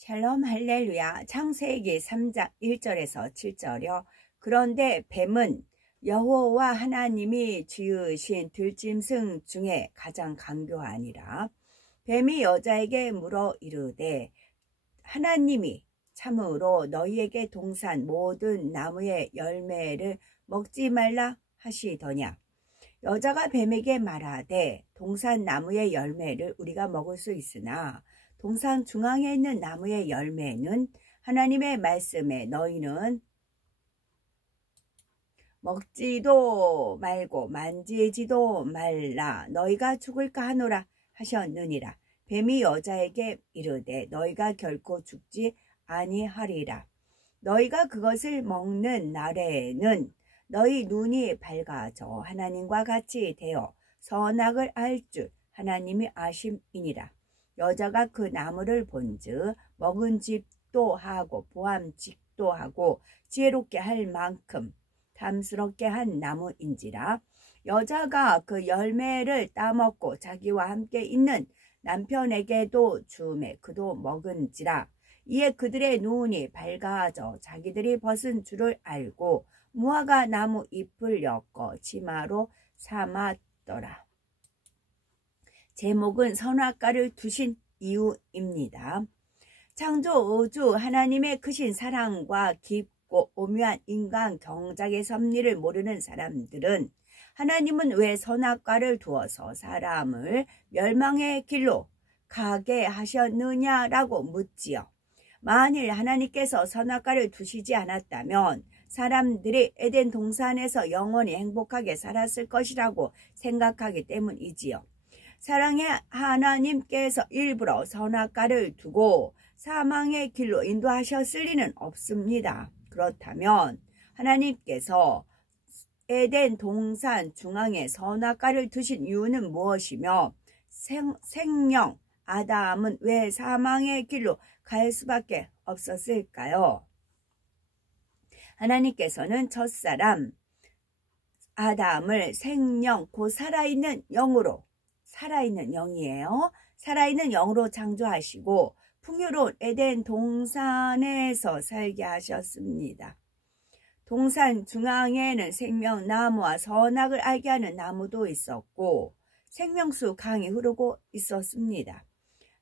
샬롬 할렐루야. 창세기 3장 1절에서 7절이요. 그런데 뱀은 여호와 하나님이 지으신 들짐승 중에 가장 강교하니라. 뱀이 여자에게 물어 이르되 하나님이 참으로 너희에게 동산 모든 나무의 열매를 먹지 말라 하시더냐. 여자가 뱀에게 말하되 동산 나무의 열매를 우리가 먹을 수 있으나 동산 중앙에 있는 나무의 열매는 하나님의 말씀에 너희는 먹지도 말고 만지지도 말라 너희가 죽을까 하노라 하셨느니라. 뱀이 여자에게 이르되 너희가 결코 죽지 아니하리라. 너희가 그것을 먹는 날에는 너희 눈이 밝아져 하나님과 같이 되어 선악을 알 줄 하나님이 아심이니라. 여자가 그 나무를 본즉 먹은 집도 하고 보암직도 하고 지혜롭게 할 만큼 탐스럽게 한 나무인지라. 여자가 그 열매를 따먹고 자기와 함께 있는 남편에게도 주매 그도 먹은지라. 이에 그들의 눈이 밝아져 자기들이 벗은 줄을 알고 무화과 나무 잎을 엮어 치마로 삼았더라. 제목은 선악과를 두신 이유입니다. 창조 우주 하나님의 크신 사랑과 깊고 오묘한 인간 경작의 섭리를 모르는 사람들은 하나님은 왜 선악과를 두어서 사람을 멸망의 길로 가게 하셨느냐라고 묻지요. 만일 하나님께서 선악과를 두시지 않았다면 사람들이 에덴 동산에서 영원히 행복하게 살았을 것이라고 생각하기 때문이지요. 사랑의 하나님께서 일부러 선악과를 두고 사망의 길로 인도하셨을 리는 없습니다. 그렇다면 하나님께서 에덴 동산 중앙에 선악과를 두신 이유는 무엇이며 생명 아담은 왜 사망의 길로 갈 수밖에 없었을까요? 하나님께서는 첫사람 아담을 생명 곧 살아있는 영으로 살아있는 영이에요. 살아있는 영으로 창조하시고 풍요로운 에덴 동산에서 살게 하셨습니다. 동산 중앙에는 생명나무와 선악을 알게 하는 나무도 있었고 생명수 강이 흐르고 있었습니다.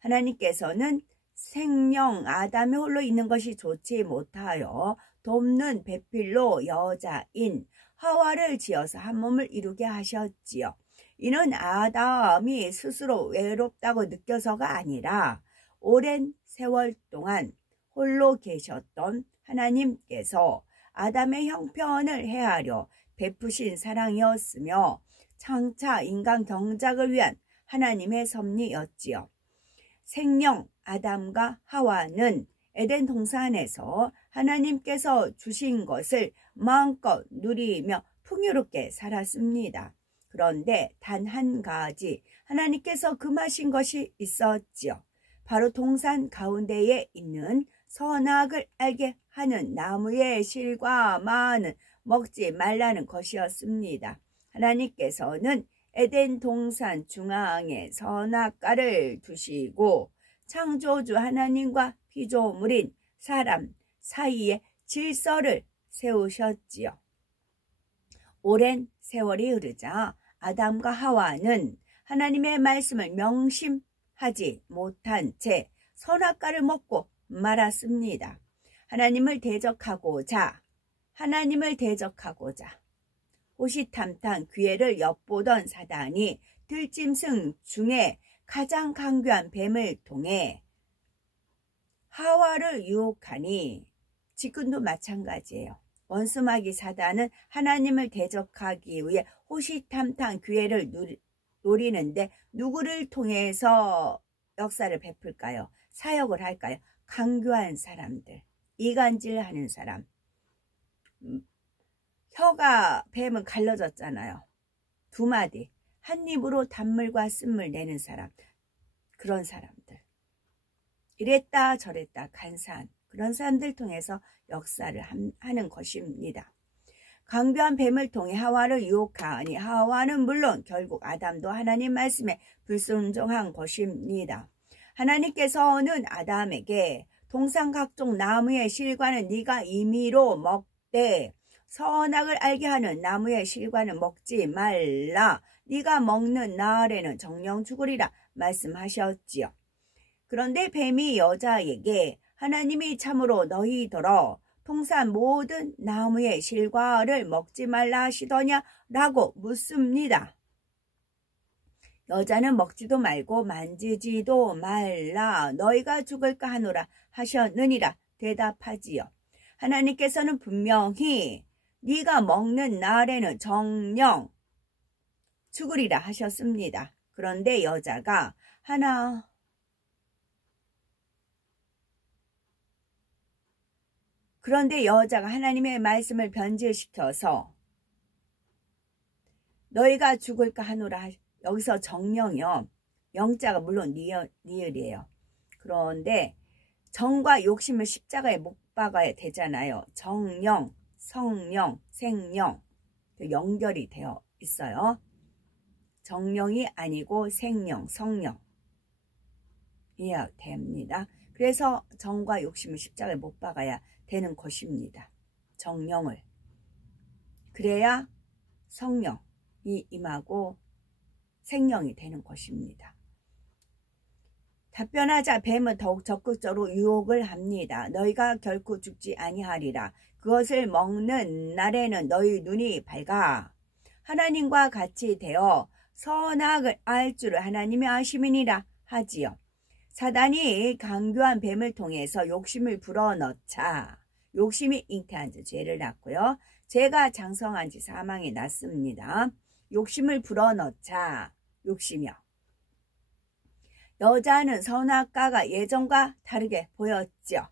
하나님께서는 생명 아담이 홀로 있는 것이 좋지 못하여 돕는 배필로 여자인 하와를 지어서 한 몸을 이루게 하셨지요. 이는 아담이 스스로 외롭다고 느껴서가 아니라 오랜 세월 동안 홀로 계셨던 하나님께서 아담의 형편을 헤아려 베푸신 사랑이었으며 장차 인간 경작을 위한 하나님의 섭리였지요. 생명 아담과 하와는 에덴 동산에서 하나님께서 주신 것을 마음껏 누리며 풍요롭게 살았습니다. 그런데 단 한 가지 하나님께서 금하신 것이 있었지요. 바로 동산 가운데에 있는 선악을 알게 하는 나무의 실과 마는 먹지 말라는 것이었습니다. 하나님께서는 에덴 동산 중앙에 선악과를 두시고 창조주 하나님과 피조물인 사람 사이에 질서를 세우셨지요. 오랜 세월이 흐르자 아담과 하와는 하나님의 말씀을 명심하지 못한 채 선악과를 먹고 말았습니다. 하나님을 대적하고자 호시탐탐 기회를 엿보던 사단이 들짐승 중에 가장 강교한 뱀을 통해 하와를 유혹하니 지금도 마찬가지예요. 원수마귀 사단은 하나님을 대적하기 위해 호시탐탐 기회를 노리는데 누구를 통해서 역사를 베풀까요? 사역을 할까요? 강교한 사람들, 이간질하는 사람. 혀가 뱀은 갈라졌잖아요. 두 마디, 한 입으로 단물과 쓴물 내는 사람, 그런 사람들. 이랬다 저랬다 간사한 그런 사람들 통해서 역사를 하는 것입니다. 강교한 뱀을 통해 하와를 유혹하니 하와는 물론 결국 아담도 하나님 말씀에 불순종한 것입니다. 하나님께서는 아담에게 동산 각종 나무의 실과는 네가 임의로 먹되 선악을 알게 하는 나무의 실과는 먹지 말라. 네가 먹는 날에는 정령 죽으리라 말씀하셨지요. 그런데 뱀이 여자에게 하나님이 참으로 너희더러 동산 모든 나무의 실과를 먹지 말라 하시더냐 라고 묻습니다. 여자는 먹지도 말고 만지지도 말라 너희가 죽을까 하노라 하셨느니라 대답하지요. 하나님께서는 분명히 네가 먹는 날에는 정령 죽으리라 하셨습니다. 그런데 여자가 하나님의 말씀을 변질시켜서 너희가 죽을까 하노라. 여기서 정령이요. 영자가 물론 리을이에요. 그런데 정과 욕심을 십자가에 못 박아야 되잖아요. 정령, 성령, 생령 연결이 되어 있어요. 정령이 아니고 생령, 성령 이해야 됩니다. 그래서 정과 욕심을 십자가에 못 박아야 되는 것입니다. 정령을. 그래야 성령이 임하고 생령이 되는 것입니다. 답변하자 뱀은 더욱 적극적으로 유혹을 합니다. 너희가 결코 죽지 아니하리라. 그것을 먹는 날에는 너희 눈이 밝아 하나님과 같이 되어 선악을 알 줄을 하나님이 아심이니라 하지요. 사단이 강교한 뱀을 통해서 욕심을 불어넣자 욕심이 잉태한 지 죄를 낳고요. 죄가 장성한 지 사망이 났습니다. 욕심을 불어넣자 욕심이요. 여자는 선악과가 예전과 다르게 보였죠.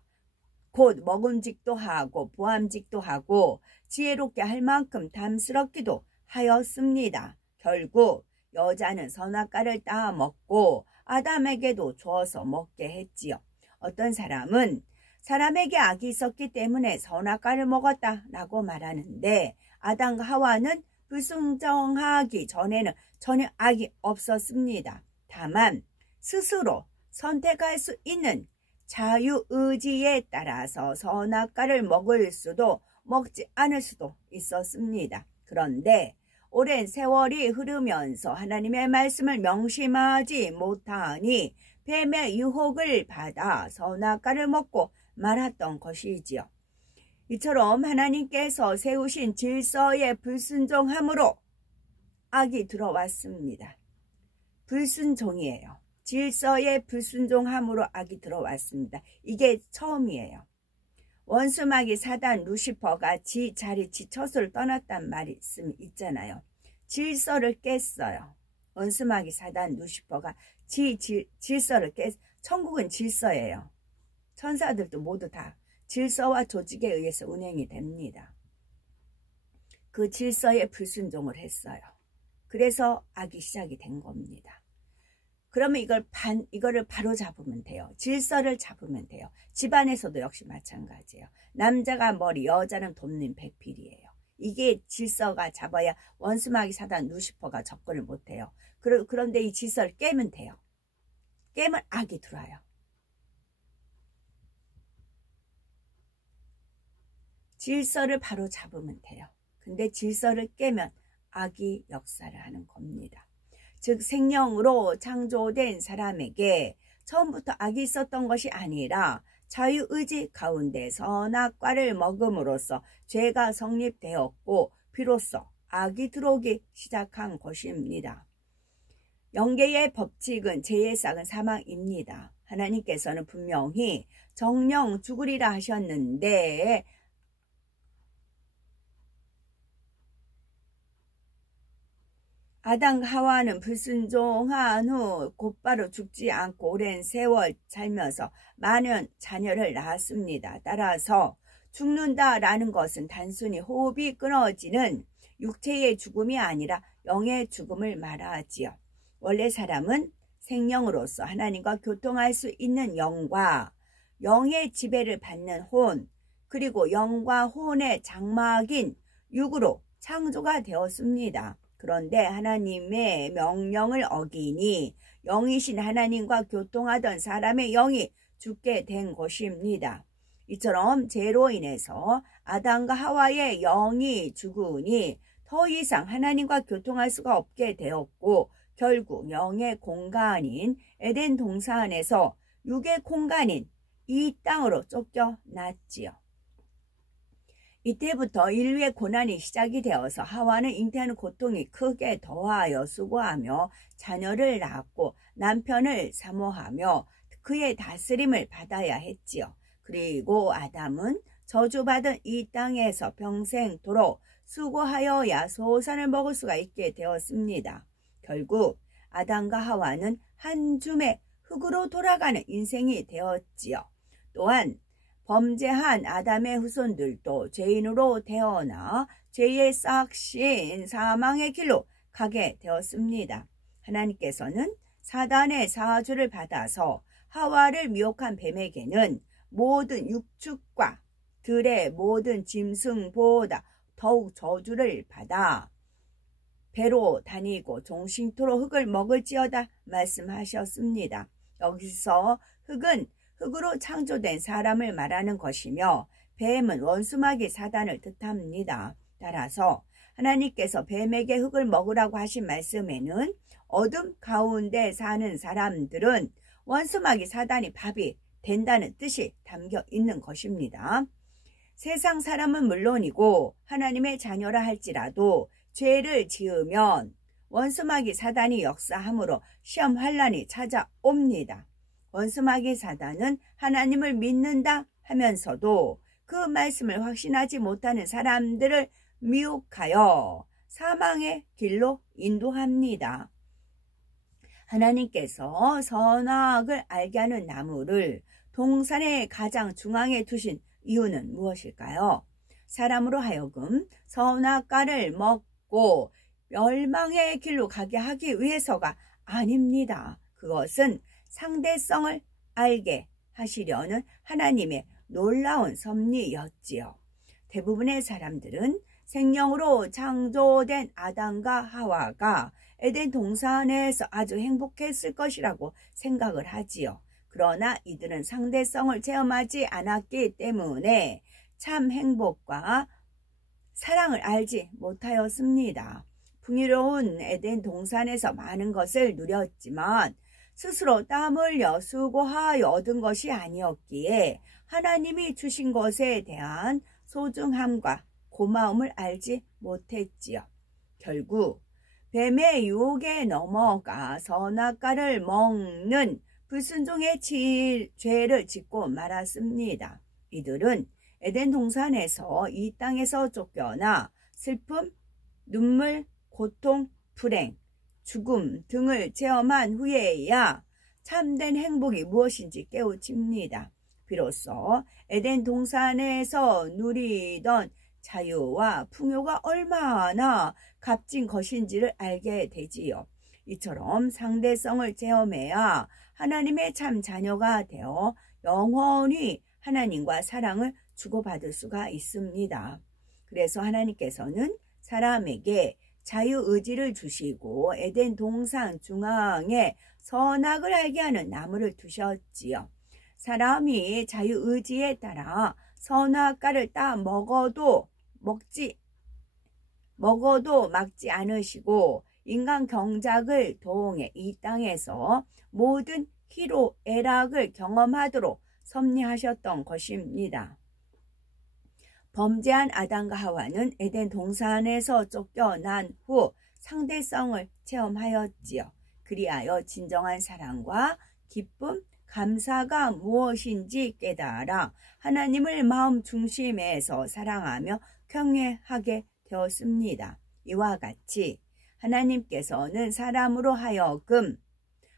곧 먹음직도 하고 보암직도 하고 지혜롭게 할 만큼 담스럽기도 하였습니다. 결국 여자는 선악과를 따먹고 아담에게도 주어서 먹게 했지요. 어떤 사람은 사람에게 악이 있었기 때문에 선악과를 먹었다라고 말하는데 아담과 하와는 불순종하기 전에는 전혀 악이 없었습니다. 다만 스스로 선택할 수 있는 자유의지에 따라서 선악과를 먹을 수도 먹지 않을 수도 있었습니다. 그런데 오랜 세월이 흐르면서 하나님의 말씀을 명심하지 못하니 뱀의 유혹을 받아 선악과를 먹고 말았던 것이지요. 이처럼 하나님께서 세우신 질서에 불순종함으로 악이 들어왔습니다. 불순종이에요. 질서에 불순종함으로 악이 들어왔습니다. 이게 처음이에요. 원수마귀 사단 루시퍼가 지 자리 지 처소를 떠났단 말이 있잖아요. 질서를 깼어요. 원수마귀 사단 루시퍼가 질서를 천국은 질서예요. 천사들도 모두 다 질서와 조직에 의해서 운행이 됩니다. 그 질서에 불순종을 했어요. 그래서 악이 시작이 된 겁니다. 그러면 이거를 바로 잡으면 돼요. 질서를 잡으면 돼요. 집안에서도 역시 마찬가지예요. 남자가 머리, 여자는 돕는 배필이에요. 이게 질서가 잡아야 원수마귀 사단 루시퍼가 접근을 못해요. 그런데 이 질서를 깨면 돼요. 깨면 악이 들어와요. 질서를 바로 잡으면 돼요. 근데 질서를 깨면 악이 역사를 하는 겁니다. 즉 생령으로 창조된 사람에게 처음부터 악이 있었던 것이 아니라 자유의지 가운데 선악과를 먹음으로써 죄가 성립되었고 비로소 악이 들어오기 시작한 것입니다. 영계의 법칙은 죄의 싹은 사망입니다. 하나님께서는 분명히 정령 죽으리라 하셨는데 아담 하와는 불순종한 후 곧바로 죽지 않고 오랜 세월 살면서 많은 자녀를 낳았습니다. 따라서 죽는다라는 것은 단순히 호흡이 끊어지는 육체의 죽음이 아니라 영의 죽음을 말하지요. 원래 사람은 생령으로서 하나님과 교통할 수 있는 영과 영의 지배를 받는 혼, 그리고 영과 혼의 장막인 육으로 창조가 되었습니다. 그런데 하나님의 명령을 어기니 영이신 하나님과 교통하던 사람의 영이 죽게 된 것입니다. 이처럼 죄로 인해서 아담과 하와의 영이 죽으니 더 이상 하나님과 교통할 수가 없게 되었고 결국 영의 공간인 에덴 동산에서 육의 공간인 이 땅으로 쫓겨났지요. 이때부터 인류의 고난이 시작이 되어서 하와는 잉태하는 고통이 크게 더하여 수고하며 자녀를 낳았고 남편을 사모하며 그의 다스림을 받아야 했지요. 그리고 아담은 저주받은 이 땅에서 평생토록 수고하여야 소산을 먹을 수가 있게 되었습니다. 결국 아담과 하와는 한 줌의 흙으로 돌아가는 인생이 되었지요. 또한 범죄한 아담의 후손들도 죄인으로 태어나 죄의 싹신 사망의 길로 가게 되었습니다. 하나님께서는 사단의 사주를 받아서 하와를 미혹한 뱀에게는 모든 육축과 들의 모든 짐승보다 더욱 저주를 받아 배로 다니고 종신토록 흙을 먹을지어다 말씀하셨습니다. 여기서 흙은 흙으로 창조된 사람을 말하는 것이며 뱀은 원수마귀 사단을 뜻합니다. 따라서 하나님께서 뱀에게 흙을 먹으라고 하신 말씀에는 어둠 가운데 사는 사람들은 원수마귀 사단이 밥이 된다는 뜻이 담겨 있는 것입니다. 세상 사람은 물론이고 하나님의 자녀라 할지라도 죄를 지으면 원수마귀 사단이 역사함으로 시험 환란이 찾아옵니다. 원수마귀 사단은 하나님을 믿는다 하면서도 그 말씀을 확신하지 못하는 사람들을 미혹하여 사망의 길로 인도합니다. 하나님께서 선악을 알게 하는 나무를 동산의 가장 중앙에 두신 이유는 무엇일까요? 사람으로 하여금 선악과를 먹고 멸망의 길로 가게 하기 위해서가 아닙니다. 그것은 상대성을 알게 하시려는 하나님의 놀라운 섭리였지요. 대부분의 사람들은 생명으로 창조된 아담과 하와가 에덴 동산에서 아주 행복했을 것이라고 생각을 하지요. 그러나 이들은 상대성을 체험하지 않았기 때문에 참 행복과 사랑을 알지 못하였습니다. 풍요로운 에덴 동산에서 많은 것을 누렸지만 스스로 땀 흘려 수고하여 얻은 것이 아니었기에 하나님이 주신 것에 대한 소중함과 고마움을 알지 못했지요. 결국 뱀의 유혹에 넘어가 선악과를 먹는 불순종의 죄를 짓고 말았습니다. 이들은 에덴 동산에서 이 땅에서 쫓겨나 슬픔, 눈물, 고통, 불행, 죽음 등을 체험한 후에야 참된 행복이 무엇인지 깨우칩니다. 비로소 에덴 동산에서 누리던 자유와 풍요가 얼마나 값진 것인지를 알게 되지요. 이처럼 상대성을 체험해야 하나님의 참 자녀가 되어 영원히 하나님과 사랑을 주고받을 수가 있습니다. 그래서 하나님께서는 사람에게 자유의지를 주시고 에덴 동산 중앙에 선악을 알게 하는 나무를 두셨지요. 사람이 자유의지에 따라 선악과를 따 먹어도 막지 않으시고 인간 경작을 통해 이 땅에서 모든 희로애락을 경험하도록 섭리하셨던 것입니다. 범죄한 아담과 하와는 에덴 동산에서 쫓겨난 후 상대성을 체험하였지요. 그리하여 진정한 사랑과 기쁨, 감사가 무엇인지 깨달아 하나님을 마음 중심에서 사랑하며 경외하게 되었습니다. 이와 같이 하나님께서는 사람으로 하여금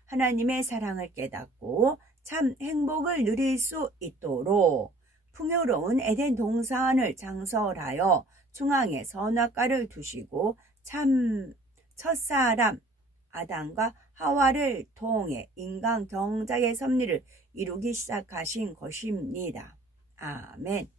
하나님의 사랑을 깨닫고 참 행복을 누릴 수 있도록 풍요로운 에덴 동산을 창설하여 중앙에 선악과를 두시고 참 첫사람 아담과 하와를 통해 인간 경작의 섭리를 이루기 시작하신 것입니다. 아멘.